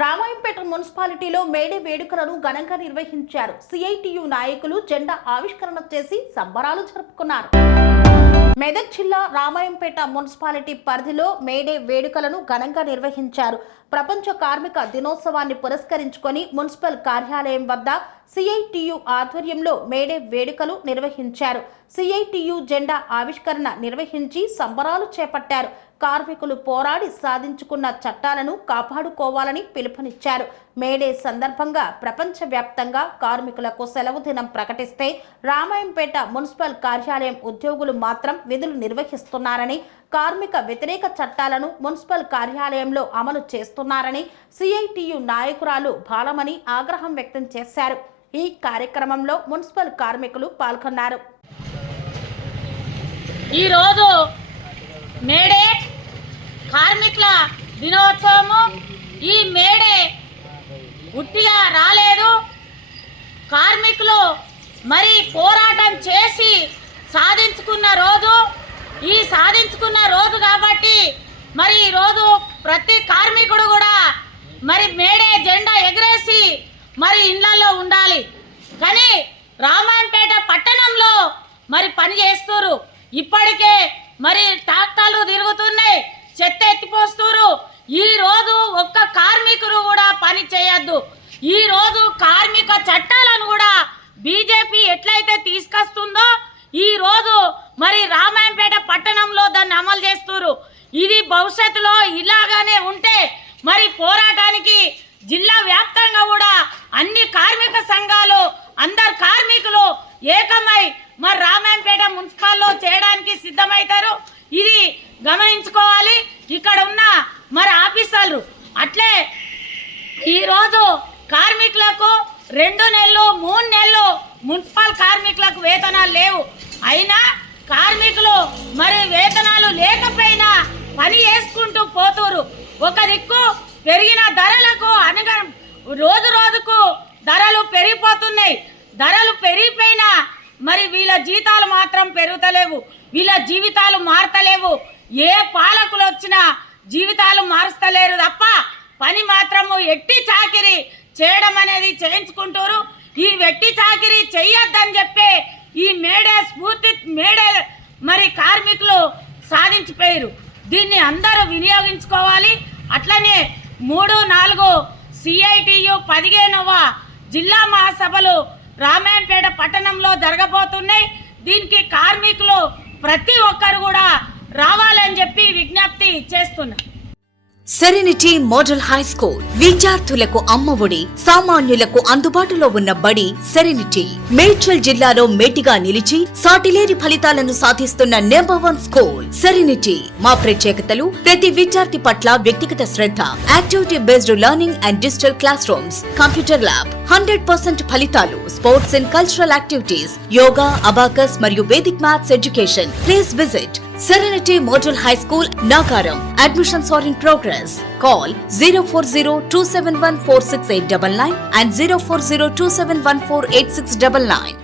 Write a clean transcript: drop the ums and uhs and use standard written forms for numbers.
రామాయంపేట మున్సిపాలిటీలో మేడే వేడుకలను ఘనంగా నిర్వహించారు. సిఐటియు నాయకులు జెండా ఆవిష్కరణ చేసి సంబరాలు జరుపుకున్నారు. మెదక్ జిల్లా రామాయంపేట మున్సిపాలిటీ పరిధిలో మేడే వేడుకలను ఘనంగా నిర్వహించారు. ప్రపంచ కార్మిక దినోత్సవాన్ని పురస్కరించుకొని మున్సిపల్ కార్యాలయం వద్ద సిఐటియు ఆధ్వర్యంలో మేడే వేడుకలు నిర్వహించారు. సిఐటియు జెండా ఆవిష్కరణ నిర్వహించి సంబరాలు చేపట్టారు. కార్మికులు పోరాడి సాధించుకున్న చట్టాలను కాపాడుకోవాలని పిలుపునిచ్చారు. మేడే సందర్భంగా ప్రపంచవ్యాప్తంగా కార్మికులకు సెలవు దినం ప్రకటిస్తే రామాయంపేట మున్సిపల్ కార్యాలయం ఉద్యోగులు మాత్రం విధులు నిర్వహిస్తున్నారని, కార్మిక వ్యతిరేక చట్టాలను మున్సిపల్ కార్యాలయంలో అమలు చేస్తున్నారని సిఐటియు నాయకురాలు బాలమణి ఆగ్రహం వ్యక్తం చేశారు. ఈ కార్యక్రమంలో మున్సిపల్ కార్మికులు పాల్గొన్నారు. ఈరోజు మేడే కార్మికుల దినోత్సవము. ఈ మేడే ఉట్టిగా రాలేదు. కార్మికులు మరి పోరాటం చేసి సాధించుకున్న రోజు, ఈ సాధించుకున్న రోజు కాబట్టి మరి ఈరోజు ప్రతి కార్మికుడు కూడా మరి మేడే జెండా ఎగరేసి మరి ఇళ్లలో ఉండాలి. కానీ రామాయంపేట పట్టణంలో మరి పని చేస్తున్నారు. ఇప్పటికే మరి ట్రాక్టర్లు తిరుగుతున్నాయి, చెత్త ఎత్తిపోస్తున్నారు. ఈ రోజు ఒక్క కార్మికుడు కూడా పని చేయొద్దు. ఈ రోజు కార్మిక చట్టాలను కూడా బీజేపీ ఎట్లయితే తీసుకొస్తుందో ఈ రోజు మరి రామాయంపేట పట్టణంలో దాన్ని అమలు చేస్తున్నారు. ఇది భవిష్యత్తులో ఇలాగానే ఉంటే మరి పోరాటానికి జిల్లా వ్యాప్తంగా కూడా అన్ని కార్మిక సంఘాలు, అందరు కార్మికులు ఏకమై మరి రామాయంపేట మున్సిపాల్లో చేయడానికి సిద్ధమవుతారు. ఇది గమనించుకోవాలి. ఇక్కడ ఉన్న మరి ఆఫీసర్లు అట్లే ఈరోజు కార్మికులకు 2 నెలలు 3 నెలలు మున్సిపల్ కార్మికులకు వేతనాలు లేవు. అయినా కార్మికులు మరి వేతనాలు లేకపోయినా పని చేసుకుంటూ పోతురు. ఒక దిక్కు పెరిగిన ధరలకు రోజు రోజుకు ధరలు పెరిగిపోతున్నాయి. ధరలు పెరిగిపోయినా మరి వీళ్ళ జీతాలు మాత్రం పెరుగుతలేవు, వీళ్ళ జీవితాలు మారతలేవు. ఏ పాలకులు వచ్చినా జీవితాలు మారుస్తలేరు తప్ప పని మాత్రము ఎట్టి చాకిరి చేయడం అనేది చేయించుకుంటారు. ఈ వెట్టి చాకిరి చెయ్యొద్దని చెప్పి ఈ మేడే స్ఫూర్తి మేడే మరి కార్మికులు సాధించిపోయారు. దీన్ని అందరూ వినియోగించుకోవాలి. అట్లనే 3-4 సిఐటియు 15వ జిల్లా మహాసభలు రామాయంపేట పట్టణంలో జరగబోతున్నాయి. దీనికి కార్మికులు ప్రతి ఒక్కరు కూడా రావాలని చెప్పి విజ్ఞప్తి చేస్తున్నారు. సెరెనిటీ మోడల్ హై స్కూల్ విద్యార్థులకు అమ్మఒడి, సామాన్యులకు అందుబాటులో ఉన్న బడి సెరెనిటీ. మేడ్చల్ జిల్లాలో మేటిగా నిలిచి సాటిలేని ఫలితాలను సాధిస్తున్న నంబర్ 1 స్కూల్ సెరెనిటీ. మా ప్రత్యేకతలు ప్రతి విద్యార్థి పట్ల వ్యక్తిగత శ్రద్ధ, activity based learning and digital class rooms, computer lab, 100% ఫలితాలు, sports and cultural activities, yoga, abacus మరియు Vedic maths education. Please visit Serenity Model High School, Nagaram. Admissions are in progress. Call 040-271-46899 and 040-271-48699.